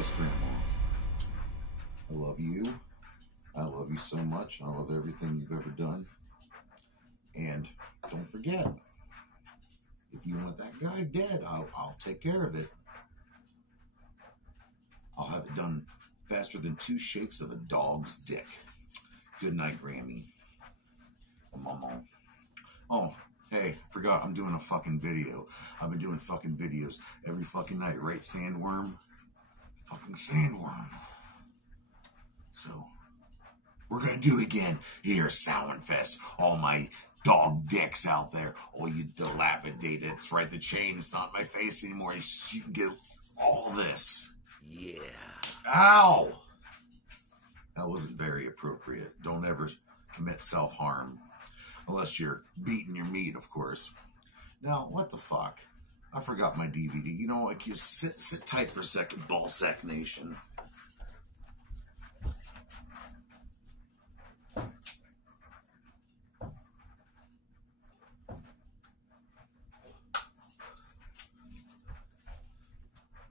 Yes, Grandma. I love you. I love you so much. I love everything you've ever done. And don't forget, if you want that guy dead, I'll take care of it. I'll have it done faster than 2 shakes of a dog's dick. Good night, Grammy. Mama. Oh, hey, forgot I'm doing a fucking video. I've been doing fucking videos every fucking night, right, Sandworm? Fucking Sandworm. So, we're gonna do it again here at Samhain Fest. All my dog dicks out there. All you dilapidated. It's right, the chain. It's not in my face anymore. You can get all this. Yeah. Ow! That wasn't very appropriate. Don't ever commit self-harm. Unless you're beating your meat, of course. Now, what the fuck? I forgot my DVD. You know, like, you sit tight for a second, Ballsack Nation.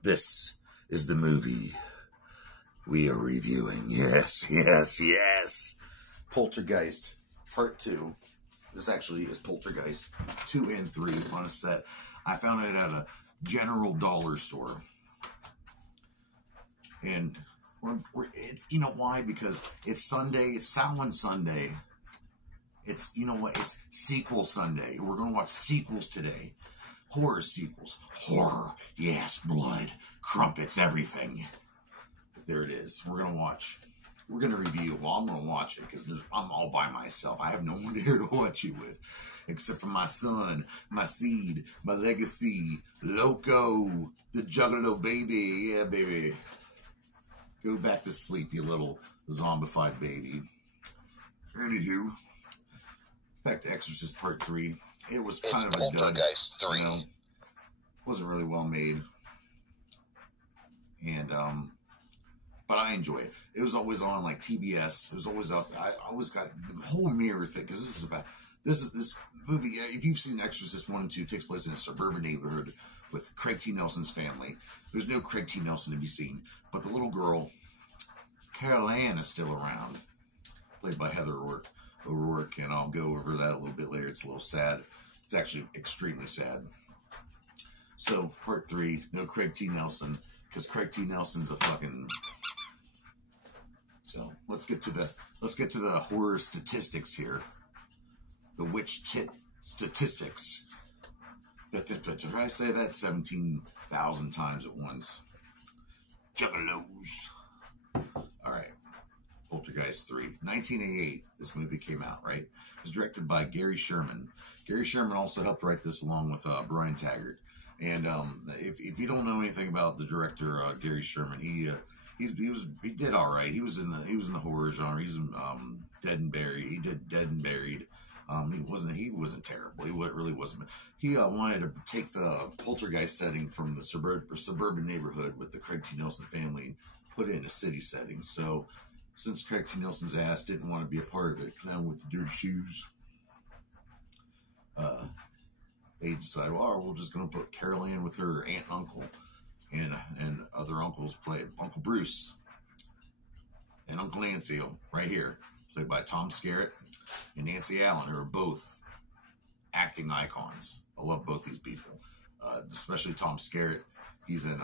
This is the movie we are reviewing. Yes, yes, yes. Poltergeist, Part 2. This actually is Poltergeist 2 and 3 on a set. I found it at a general dollar store. And, you know why? Because it's Sunday. It's Samhain Sunday. It's, you know what? It's sequel Sunday. We're going to watch sequels today. Horror sequels. Horror. Yes, blood. Crumpets, everything. But there it is. We're going to watch. We're going to review. Well, I'm going to watch it because I'm all by myself. I have no one here to watch it with. Except for my son, my seed, my legacy, Loco, the Juggalo baby. Yeah, baby. Go back to sleep, you little zombified baby. Anywho, back to Exorcist Part 3. It was kind of a dud. Poltergeist 3. You know, wasn't really well made. And, but I enjoy it. It was always on, like, TBS. It was always up. I always got the whole mirror thing, because this movie, if you've seen Exorcist 1 and 2, takes place in a suburban neighborhood with Craig T. Nelson's family. There's no Craig T. Nelson to be seen, but the little girl, Carol Ann, is still around, played by Heather O'Rourke, and I'll go over that a little bit later. It's a little sad. It's actually extremely sad. So, Part 3, no Craig T. Nelson, because Craig T. Nelson's a fucking... So, let's get to the horror statistics here. The witch tit statistics. Did I say that 17,000 times at once? Juggalos. Alright. Poltergeist 3. 1988, this movie came out, right? It was directed by Gary Sherman. Gary Sherman also helped write this along with Brian Taggart. And if you don't know anything about the director, Gary Sherman, he did all right. He was in the horror genre. He's in Dead and Buried. He did Dead and Buried. He wasn't terrible. He really wasn't. He wanted to take the Poltergeist setting from the suburban neighborhood with the Craig T. Nelson family and put it in a city setting. So, since Craig T. Nelson's ass didn't want to be a part of it, clown with the dirty shoes, they decided, well, we're just going to put Carol Ann with her aunt and uncle, and other uncles played Uncle Bruce and Uncle Nancy right here, played by Tom Skerritt and Nancy Allen, who are both acting icons. I love both these people, especially Tom Skerritt. He's in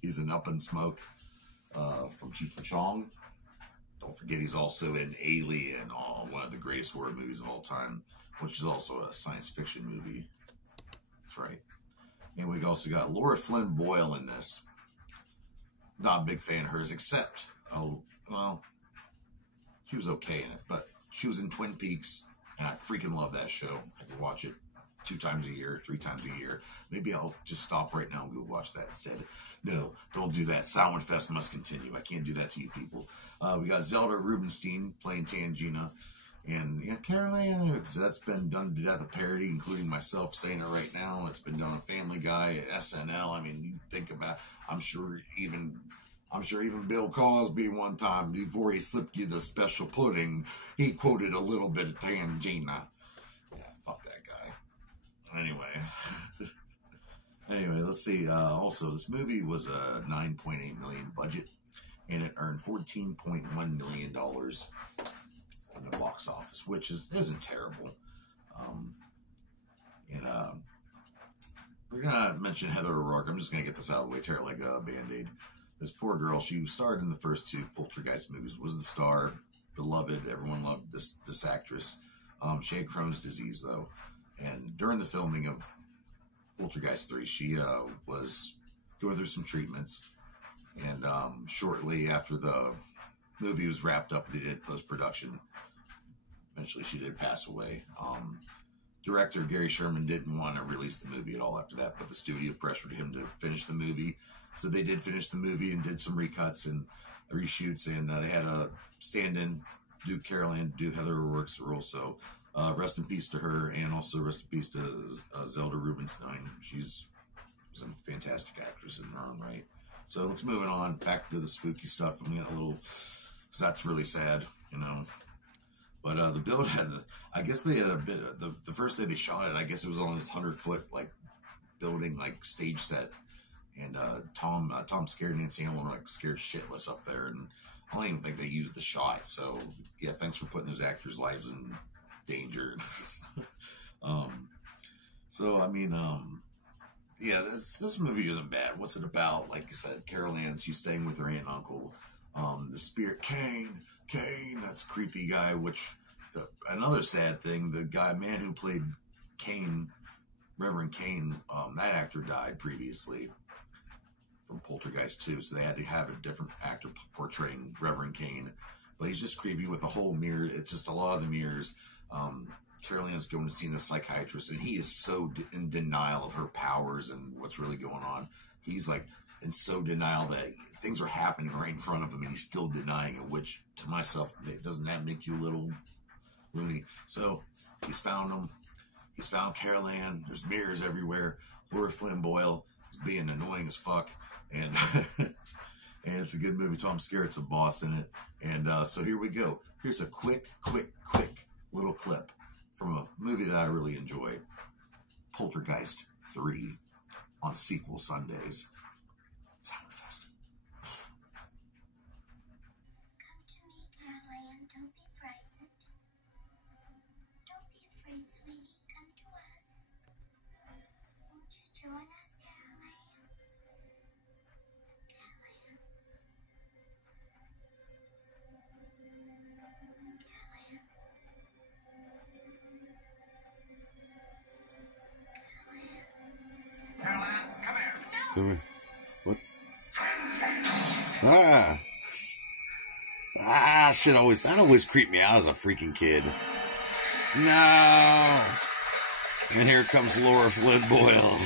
he's in Up in Smoke from Cheech and Chong. Don't forget, he's also in Alien, one of the greatest horror movies of all time, which is also a science fiction movie. That's right. And we also got Laura Flynn Boyle in this. Not a big fan of hers, except, well, she was okay in it, but she was in Twin Peaks, and I freaking love that show. I could watch it 2 times a year, 3 times a year. Maybe I'll just stop right now and go watch that instead. No, don't do that. Samhain Fest must continue. I can't do that to you people. We got Zelda Rubinstein playing Tangina. And yeah, Carol Ann, because that's been done to death, a parody, including myself saying it right now. It's been done on Family Guy, SNL. I mean, you think about, I'm sure even Bill Cosby one time, before he slipped you the special pudding, he quoted a little bit of Tangina. Yeah, fuck that guy. Anyway. Anyway, let's see. Also, this movie was a $9.8 million budget, and it earned $14.1 million in the box office, which isn't terrible. And we're gonna mention Heather O'Rourke. I'm just gonna get this out of the way, tear it like a band-aid. This poor girl, she starred in the first two Poltergeist movies, was the star, beloved. Everyone loved this actress. She had Crohn's disease, though. And during the filming of Poltergeist 3, she was going through some treatments. And shortly after the movie was wrapped up, they did post-production. Eventually, she did pass away. Director Gary Sherman didn't want to release the movie at all after that, but the studio pressured him to finish the movie. So they did finish the movie and did some recuts and reshoots, and they had a stand-in, do Carol Ann, do Heather O'Rourke's role. So rest in peace to her, and also rest in peace to Zelda Rubinstein. She's a fantastic actress in her own right. So let's move it on back to the spooky stuff. I'm getting a little, because that's really sad, you know. But the build had, I guess they had a bit, the first day they shot it, I guess it was on this 100-foot, like, building, like, stage set. And Tom scared Nancy Allen, like, scared shitless up there. And I don't even think they used the shot. So, yeah, thanks for putting those actors' lives in danger. So, I mean, yeah, this movie isn't bad. What's it about? Like you said, Carol Ann, she's staying with her aunt and uncle. The spirit, Kane, that's a creepy guy, which, another sad thing, the man who played Kane, Reverend Kane, that actor died previously from Poltergeist 2, so they had to have a different actor portraying Reverend Kane. But he's just creepy with the whole mirror. It's just a lot of the mirrors. Carol Ann's going to see the psychiatrist, and he is so in denial of her powers and what's really going on. He's like in so denial that things are happening right in front of him, and he's still denying it, which to myself, doesn't that make you a little loony? So he's found him. He's found Carol Ann. There's mirrors everywhere. Laura Flynn Boyle is being annoying as fuck. And and it's a good movie. Tom Skerritt's a boss in it. And so here we go. Here's a quick little clip from a movie that I really enjoyed. Poltergeist 3 on Sequel Sundays. Samhain Fest. Come to me, Caroline. Don't be frightened. Don't be afraid, sweetie. Come to us. Won't you join us, Caroline? Caroline, come here. No. What? That always creeped me out as a freaking kid. No. And here comes Laura Flynn Boyle,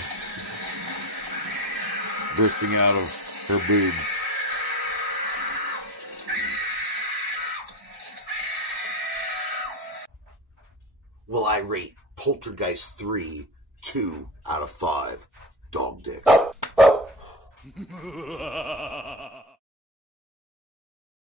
bursting out of her boobs. Will I rate Poltergeist 3 2 out of 5 dog dick?